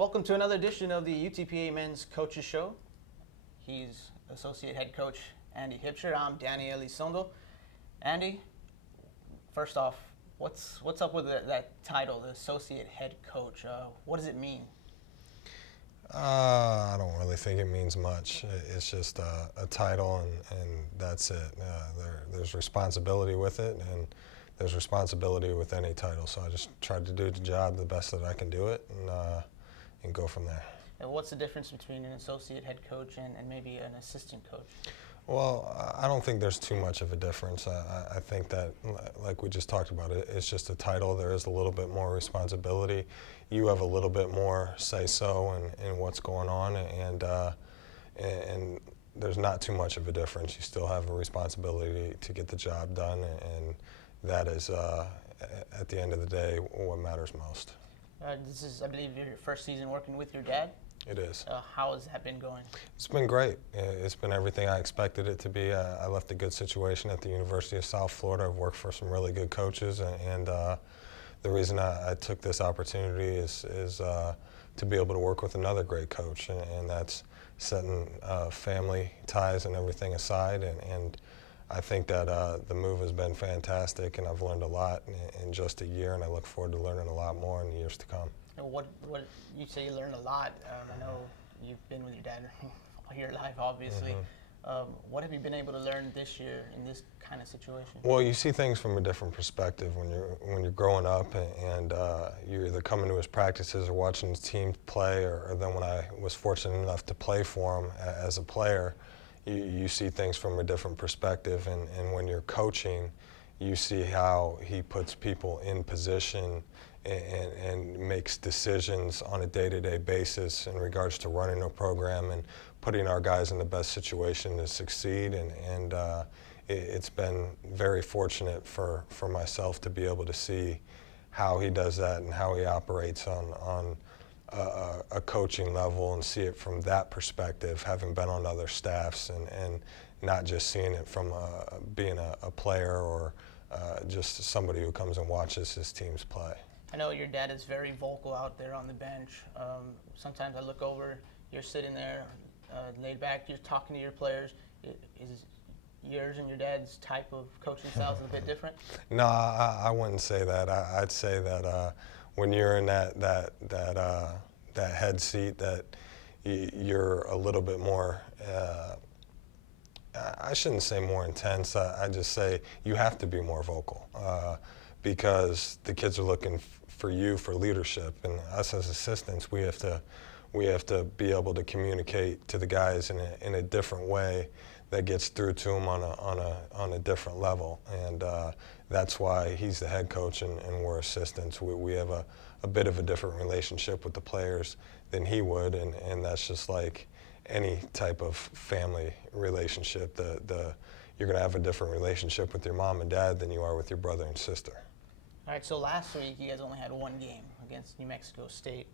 Welcome to another edition of the UTPA Men's Coaches Show. He's Associate Head Coach Andy Hipsher. I'm Danny Elizondo. Andy, first off, what's up with that title, the Associate Head Coach? What does it mean? I don't really think it means much. It's just a title, and that's it. There's responsibility with it, and there's responsibility with any title. So I just tried to do the job the best that I can do it, and go from there. And what's the difference between an associate head coach and maybe an assistant coach? Well, I don't think there's too much of a difference. I think that, like we just talked about, it's just a title. There is a little bit more responsibility. You have a little bit more say-so in what's going on, and there's not too much of a difference. You still have a responsibility to get the job done, and that is, at the end of the day, what matters most. This is, I believe, your first season working with your dad. It is. How has that been going? It's been great. It's been everything I expected it to be. I left a good situation at the University of South Florida. I've worked for some really good coaches, and the reason I took this opportunity is to be able to work with another great coach, and that's setting family ties and everything aside. And I think that the move has been fantastic, and I've learned a lot in just a year, and I look forward to learning a lot more in the years to come. And what you say you learned a lot. I know you've been with your dad all your life, obviously. Mm-hmm. What have you been able to learn this year in this kind of situation? Well, you see things from a different perspective when you're growing up, and you're either coming to his practices or watching his team play, or then when I was fortunate enough to play for him as a player. You see things from a different perspective, and when you're coaching, you see how he puts people in position and makes decisions on a day-to-day basis in regards to running a program and putting our guys in the best situation to succeed. And it's been very fortunate for myself to be able to see how he does that and how he operates on a coaching level, and see it from that perspective, having been on other staffs, and not just seeing it from being a player or just somebody who comes and watches his teams play. I know your dad is very vocal out there on the bench. Sometimes I look over, you're sitting there laid back, you're talking to your players. Is yours and your dad's type of coaching styles a bit different? No, I wouldn't say that. I'd say that when you're in that head seat, that you're a little bit more, I shouldn't say more intense, I just say you have to be more vocal, because the kids are looking for you for leadership, and us as assistants, we have to be able to communicate to the guys in a different way that gets through to them on a different level, and that's why he's the head coach and we're assistants. We have a bit of a different relationship with the players than he would, and that's just like any type of family relationship. You're going to have a different relationship with your mom and dad than you are with your brother and sister. All right, so last week you guys only had one game against New Mexico State.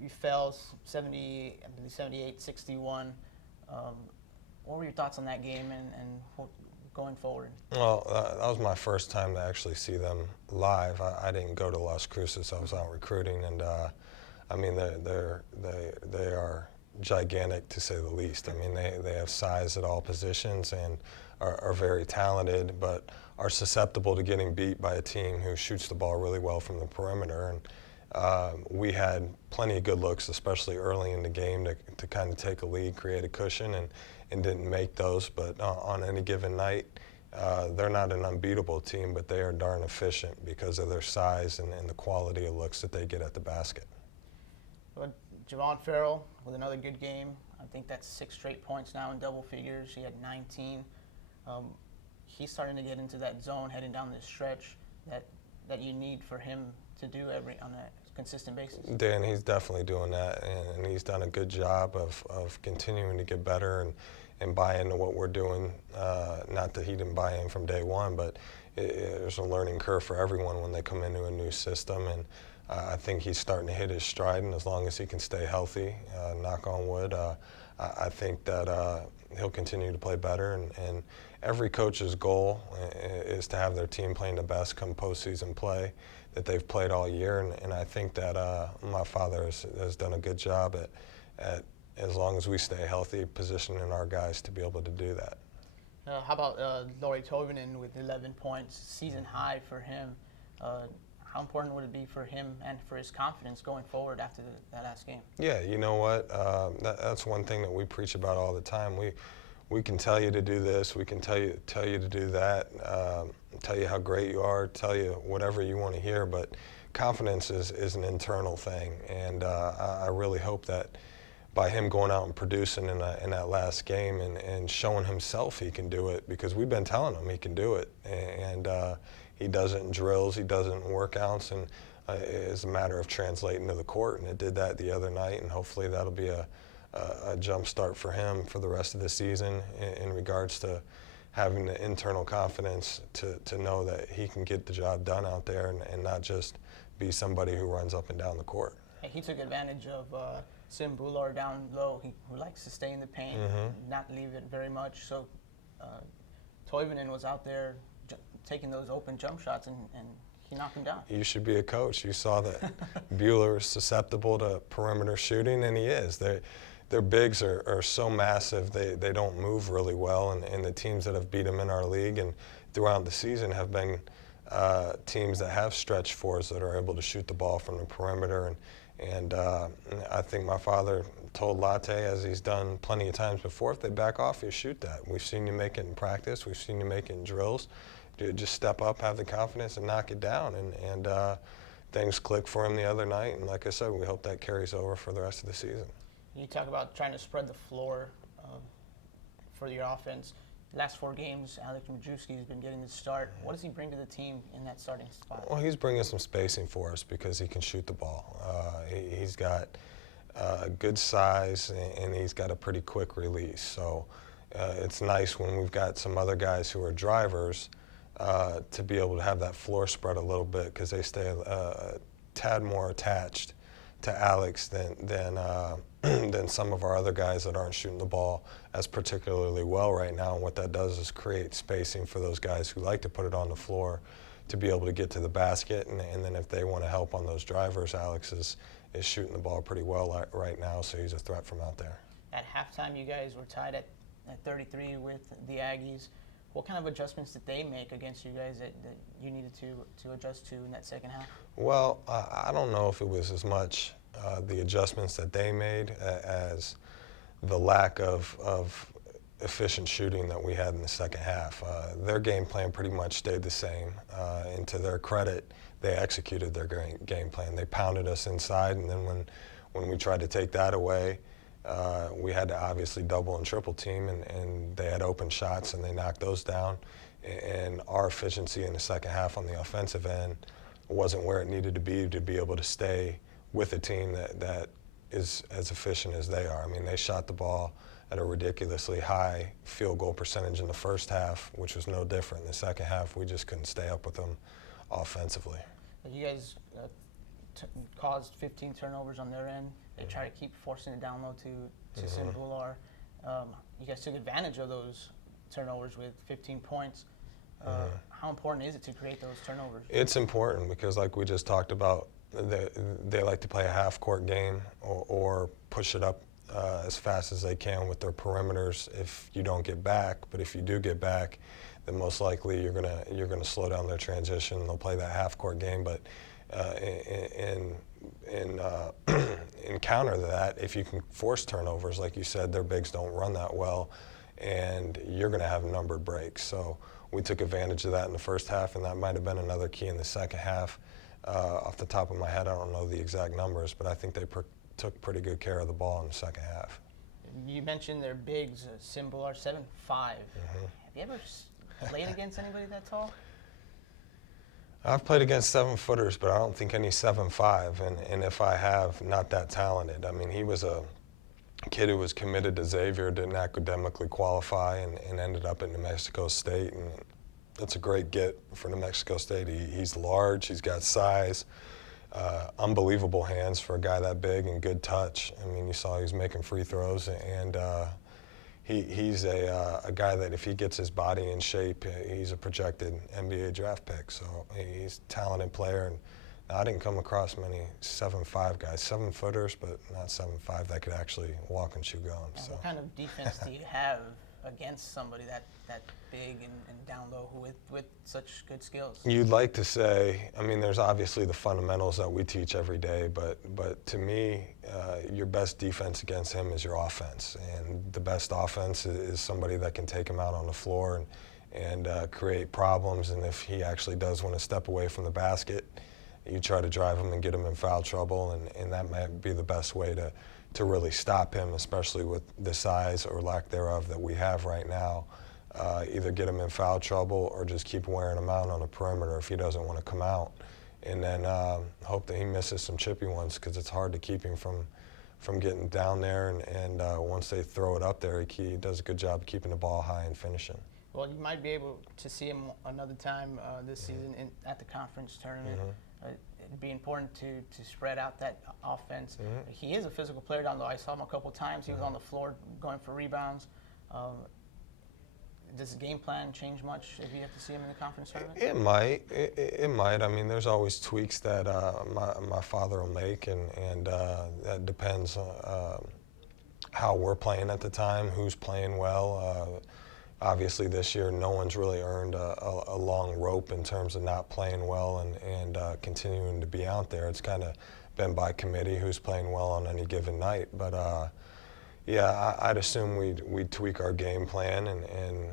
You fell 78-61. What were your thoughts on that game and going forward? Well, that was my first time to actually see them live. I didn't go to Las Cruces. I was out recruiting, and I mean they are gigantic, to say the least. I mean they have size at all positions and are very talented, but are susceptible to getting beat by a team who shoots the ball really well from the perimeter. And we had plenty of good looks, especially early in the game, to kind of take a lead, create a cushion, and didn't make those. But on any given night, they're not an unbeatable team, but they are darn efficient because of their size and the quality of looks that they get at the basket. Well, Javon Farrell with another good game. I think that's 6 straight points now in double figures. He had 19. He's starting to get into that zone heading down this stretch that you need for him to do on a consistent basis. Dan, he's definitely doing that, and he's done a good job of continuing to get better and buy into what we're doing. Not that he didn't buy in from day one, but there's a learning curve for everyone when they come into a new system, and I think he's starting to hit his stride, and as long as he can stay healthy, knock on wood, I think that he'll continue to play better, and every coach's goal is to have their team playing the best come postseason play. that they've played all year, and I think that my father has done a good job at, as long as we stay healthy, positioning our guys to be able to do that. How about Laurie Tovinen with 11 points, season high for him? How important would it be for him and for his confidence going forward after that last game? Yeah, you know what? That's one thing that we preach about all the time. We can tell you to do this, we can tell you to do that, tell you how great you are, tell you whatever you want to hear, but confidence is an internal thing, and I really hope that by him going out and producing in that last game and showing himself he can do it, because we've been telling him he can do it, and he does it in drills, he does it in workouts, and it's a matter of translating to the court, and it did that the other night, and hopefully that'll be a jump start for him for the rest of the season in regards to having the internal confidence to know that he can get the job done out there and not just be somebody who runs up and down the court. He took advantage of Sim Bular down low, who likes to stay in the paint, not leave it very much. So Toivonen was out there taking those open jump shots, and he knocked him down. You should be a coach. You saw that Bueller is susceptible to perimeter shooting, and he is. Their bigs are so massive, they don't move really well, and the teams that have beat them in our league and throughout the season have been teams that have stretch fours that are able to shoot the ball from the perimeter. And I think my father told Latte, as he's done plenty of times before, if they back off, you shoot that. We've seen you make it in practice. We've seen you make it in drills. Just step up, have the confidence, and knock it down. And things clicked for him the other night. And like I said, we hope that carries over for the rest of the season. You talk about trying to spread the floor for your offense. Last 4 games, Alex Majewski has been getting the start. What does he bring to the team in that starting spot? Well, he's bringing some spacing for us because he can shoot the ball. He's got good size, and he's got a pretty quick release. So it's nice when we've got some other guys who are drivers to be able to have that floor spread a little bit, because they stay a tad more attached to Alex than some of our other guys that aren't shooting the ball as particularly well right now. And what that does is create spacing for those guys who like to put it on the floor to be able to get to the basket. And then if they want to help on those drivers, Alex is shooting the ball pretty well right now, so he's a threat from out there. At halftime, you guys were tied at 33 with the Aggies. What kind of adjustments did they make against you guys that you needed to adjust to in that second half? Well, I don't know if it was as much the adjustments that they made as the lack of efficient shooting that we had in the second half. Their game plan pretty much stayed the same, and to their credit, they executed their game plan. They pounded us inside, and then when we tried to take that away, we had to obviously double and triple team, and they had open shots, and they knocked those down. And our efficiency in the second half on the offensive end wasn't where it needed to be able to stay with a team that is as efficient as they are. I mean, they shot the ball at a ridiculously high field goal percentage in the first half, which was no different. In the second half, we just couldn't stay up with them offensively. You guys caused 15 turnovers on their end. They try to keep forcing it down low to Sim Bular. You guys took advantage of those turnovers with 15 points. How important is it to create those turnovers? It's important because, like we just talked about, they like to play a half-court game or push it up as fast as they can with their perimeters if you don't get back. But if you do get back, then most likely you're gonna slow down their transition. They'll play that half-court game. But in counter to that, if you can force turnovers, like you said, their bigs don't run that well, and you're going to have numbered breaks. So we took advantage of that in the first half, and that might have been another key in the second half. Off the top of my head, I don't know the exact numbers, but I think they took pretty good care of the ball in the second half. You mentioned their bigs, Sim Bular, 7'5". Have you ever played against anybody that tall? I've played against 7-footers, but I don't think any 7'5", and if I have, not that talented. I mean, he was a kid who was committed to Xavier, didn't academically qualify, and ended up at New Mexico State, and that's a great get for New Mexico State. He's large, he's got size, unbelievable hands for a guy that big, and good touch. I mean, you saw he was making free throws, and he's a guy that if he gets his body in shape, he's a projected NBA draft pick. So he's a talented player, and I didn't come across many 7'5" guys, 7-footers, but not 7'5" that could actually walk and chew gum. And So. what kind of defense do you have against somebody that big and down low with such good skills? You'd like to say, I mean, there's obviously the fundamentals that we teach every day, but to me, your best defense against him is your offense. And the best offense is somebody that can take him out on the floor and create problems. And if he actually does want to step away from the basket, you try to drive him and get him in foul trouble, and that might be the best way to really stop him, especially with the size or lack thereof that we have right now. Either get him in foul trouble or just keep wearing him out on the perimeter if he doesn't want to come out. And then hope that he misses some chippy ones, because it's hard to keep him from getting down there. And once they throw it up there, he does a good job keeping the ball high and finishing. Well, you might be able to see him another time this season at the conference tournament. It'd be important to spread out that offense. He is a physical player down low. I saw him a couple times. He was on the floor going for rebounds. Does the game plan change much if you have to see him in the conference tournament? It might. It might. I mean, there's always tweaks that my father will make, and that depends on how we're playing at the time, who's playing well. Obviously, this year, no one's really earned a long rope in terms of not playing well and continuing to be out there. It's kind of been by committee who's playing well on any given night. But yeah, I'd assume we'd tweak our game plan, and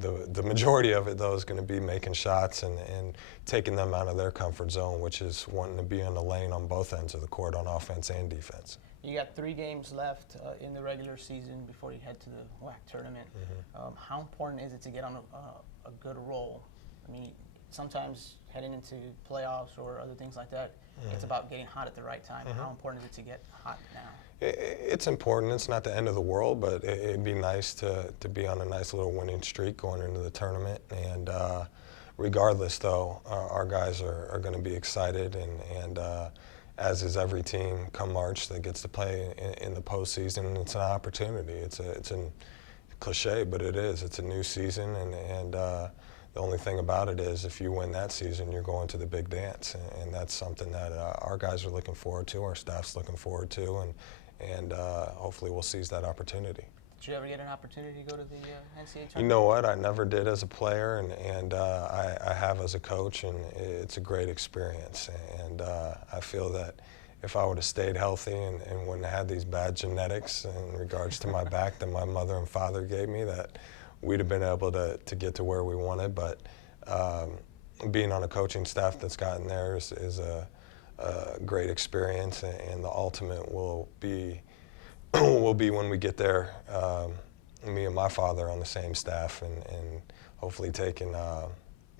the majority of it, though, is going to be making shots and taking them out of their comfort zone, which is wanting to be on the lane on both ends of the court on offense and defense. You got 3 games left in the regular season before you head to the WAC tournament. How important is it to get on a good roll? I mean, sometimes heading into playoffs or other things like that, it's about getting hot at the right time. How important is it to get hot now? It's important. It's not the end of the world, but it'd be nice to be on a nice little winning streak going into the tournament. And regardless, though, our guys are going to be excited, and as is every team come March that gets to play in the postseason. And it's an opportunity. It's a cliche, but it is. It's a new season, and the only thing about it is if you win that season, you're going to the big dance, and that's something that our guys are looking forward to, our staff's looking forward to, and hopefully we'll seize that opportunity. Did you ever get an opportunity to go to the NCAA tournament? You know what? I never did as a player, and I have as a coach, and it's a great experience. And I feel that if I would have stayed healthy and wouldn't have had these bad genetics in regards to my back that my mother and father gave me, that we'd have been able to get to where we wanted. But being on a coaching staff that's gotten there is a great experience, and the ultimate will be when we get there, me and my father on the same staff, and hopefully taking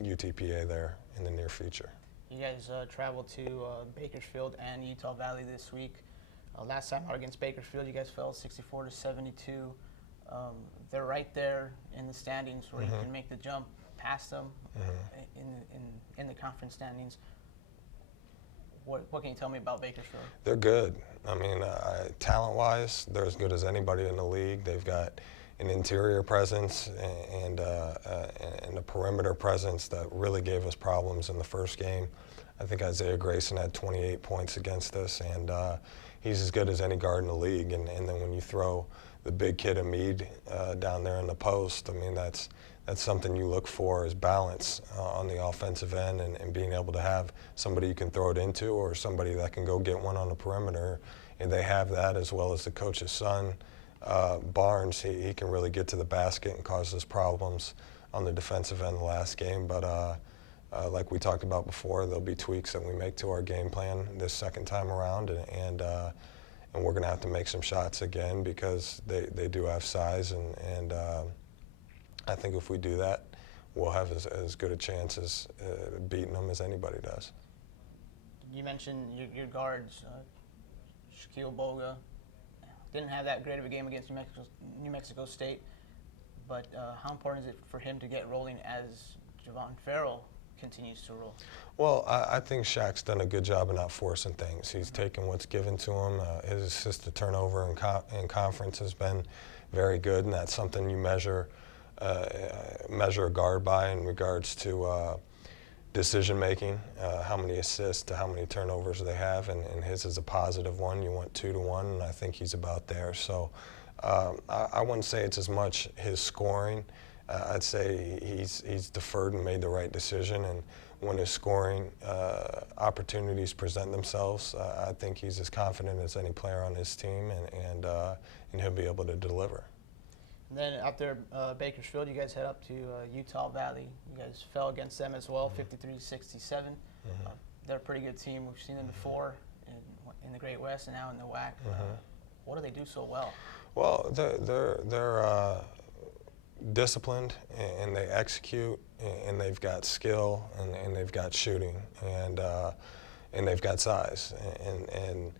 UTPA there in the near future. You guys traveled to Bakersfield and Utah Valley this week. Last time out against Bakersfield, you guys fell 64-72. They're right there in the standings where you can make the jump past them in the conference standings. What can you tell me about Bakersfield? They're good. I mean, talent-wise, they're as good as anybody in the league. They've got an interior presence and a perimeter presence that really gave us problems in the first game. I think Isaiah Grayson had 28 points against us, and he's as good as any guard in the league. And then when you throw the big kid Amid down there in the post, I mean, that's something you look for, is balance on the offensive end, and being able to have somebody you can throw it into or somebody that can go get one on the perimeter. And they have that, as well as the coach's son, Barnes. He can really get to the basket and cause us problems on the defensive end the last game. But like we talked about before, there'll be tweaks that we make to our game plan this second time around, and we're going to have to make some shots again, because they do have size, and I think if we do that, we'll have as good a chance as beating them as anybody does. You mentioned your guards, Shaquille Boga, didn't have that great of a game against New Mexico State, but how important is it for him to get rolling as Javon Farrell continues to roll? Well, I think Shaq's done a good job of not forcing things. He's taken what's given to him. His assist to turnover in conference has been very good, and that's something you measure a guard by in regards to decision making, how many assists to how many turnovers they have, and his is a positive one. You want 2 to 1, and I think he's about there. So I wouldn't say it's as much his scoring. I'd say he's deferred and made the right decision, and when his scoring opportunities present themselves, I think he's as confident as any player on his team, and he'll be able to deliver. And then out there, Bakersfield, you guys head up to Utah Valley. You guys fell against them as well, 53-67. They're a pretty good team. We've seen them before in the Great West and now in the WAC. What do they do so well? Well, they're disciplined, and they execute, and they've got skill, and they've got shooting, and they've got size. And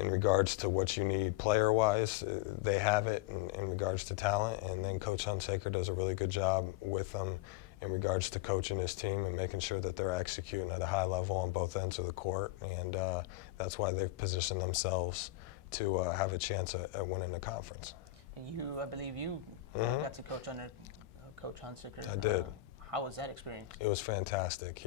in regards to what you need player-wise, they have it in regards to talent, and then Coach Hunsaker does a really good job with them in regards to coaching his team and making sure that they're executing at a high level on both ends of the court, and that's why they've positioned themselves to have a chance at winning the conference. And I believe you got to coach under Coach Hunsaker. I did. How was that experience? It was fantastic.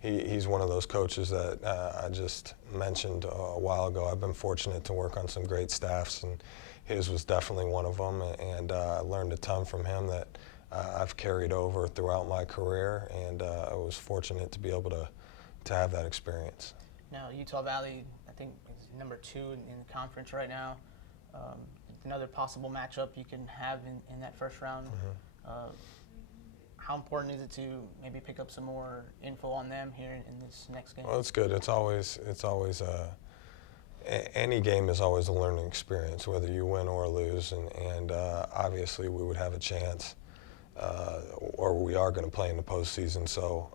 He's one of those coaches that I just mentioned a while ago. I've been fortunate to work on some great staffs, and his was definitely one of them. And I learned a ton from him that I've carried over throughout my career, and I was fortunate to be able to have that experience. Now, Utah Valley, I think, is number 2 in the conference right now. Another possible matchup you can have in that first round. How important is it to maybe pick up some more info on them here in this next game? Well, it's good. It's always any game is always a learning experience, whether you win or lose, and obviously we would have a chance, or we are going to play in the postseason. So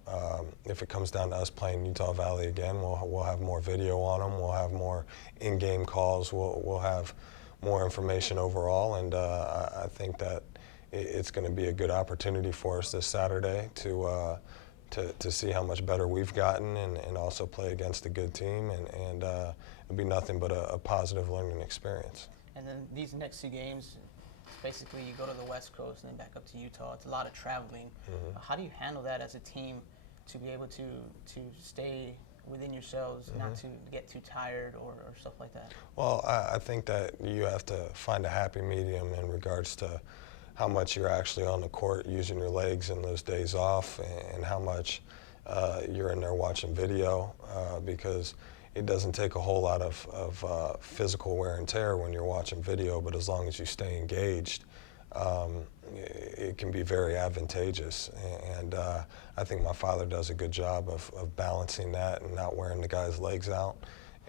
if it comes down to us playing Utah Valley again, we'll have more video on them. We'll have more in-game calls. We'll have more information overall, and I think that it's going to be a good opportunity for us this Saturday to see how much better we've gotten, and also play against a good team, and it'll be nothing but a positive learning experience. And then these next 2 games, basically you go to the West Coast and then back up to Utah. It's a lot of traveling. How do you handle that as a team to be able to stay within yourselves, not to get too tired or stuff like that? Well, I think that you have to find a happy medium in regards to how much you're actually on the court using your legs in those days off, and how much you're in there watching video, because it doesn't take a whole lot of physical wear and tear when you're watching video, but as long as you stay engaged, it can be very advantageous. And I think my father does a good job of balancing that and not wearing the guy's legs out.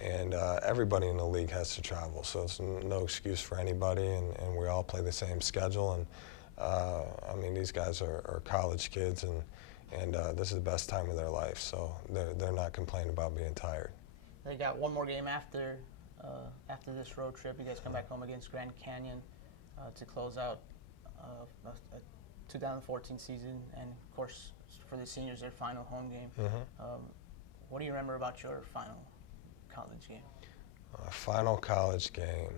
And everybody in the league has to travel, so it's no excuse for anybody, and we all play the same schedule. And I mean, these guys are college kids, and this is the best time of their life, so they're not complaining about being tired. They got one more game after this road trip. You guys come back home against Grand Canyon to close out a 2014 season, and of course for the seniors, their final home game. What do you remember about your final college game? Final college game.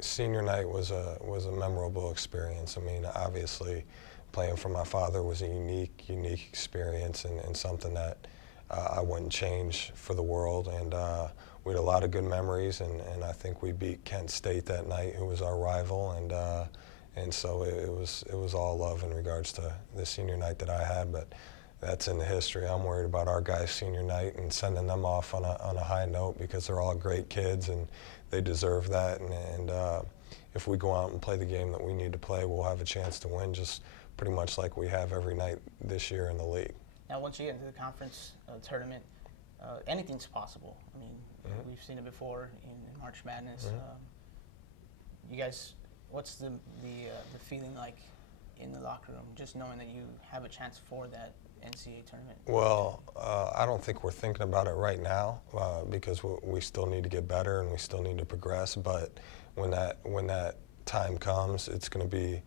Senior night was a memorable experience. I mean, obviously, playing for my father was a unique experience, and something that I wouldn't change for the world. And we had a lot of good memories, and I think we beat Kent State that night, who was our rival, and so it was all love in regards to the senior night that I had. But that's in the history. I'm worried about our guys' senior night and sending them off on a high note, because they're all great kids and they deserve that. And if we go out and play the game that we need to play, we'll have a chance to win, just pretty much like we have every night this year in the league. Now, once you get into the conference tournament, anything's possible. I mean, we've seen it before in March Madness. You guys, what's the feeling like in the locker room, just knowing that you have a chance for that NCAA tournament? Well, I don't think we're thinking about it right now, because we still need to get better and we still need to progress. But when that time comes, it's going to be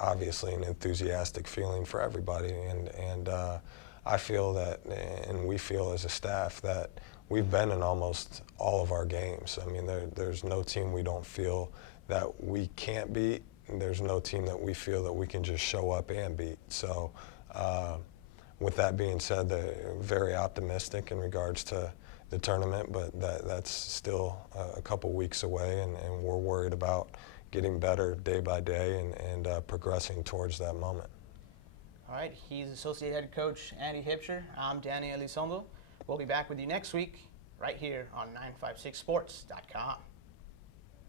obviously an enthusiastic feeling for everybody. And I feel that, and we feel as a staff, that we've been in almost all of our games. I mean, there's no team we don't feel that we can't beat, there's no team that we feel that we can just show up and beat. So with that being said, they're very optimistic in regards to the tournament, but that's still a couple weeks away, and we're worried about getting better day by day and progressing towards that moment. All right, he's Associate Head Coach Andy Hipsher. I'm Danny Elizondo. We'll be back with you next week right here on 956sports.com.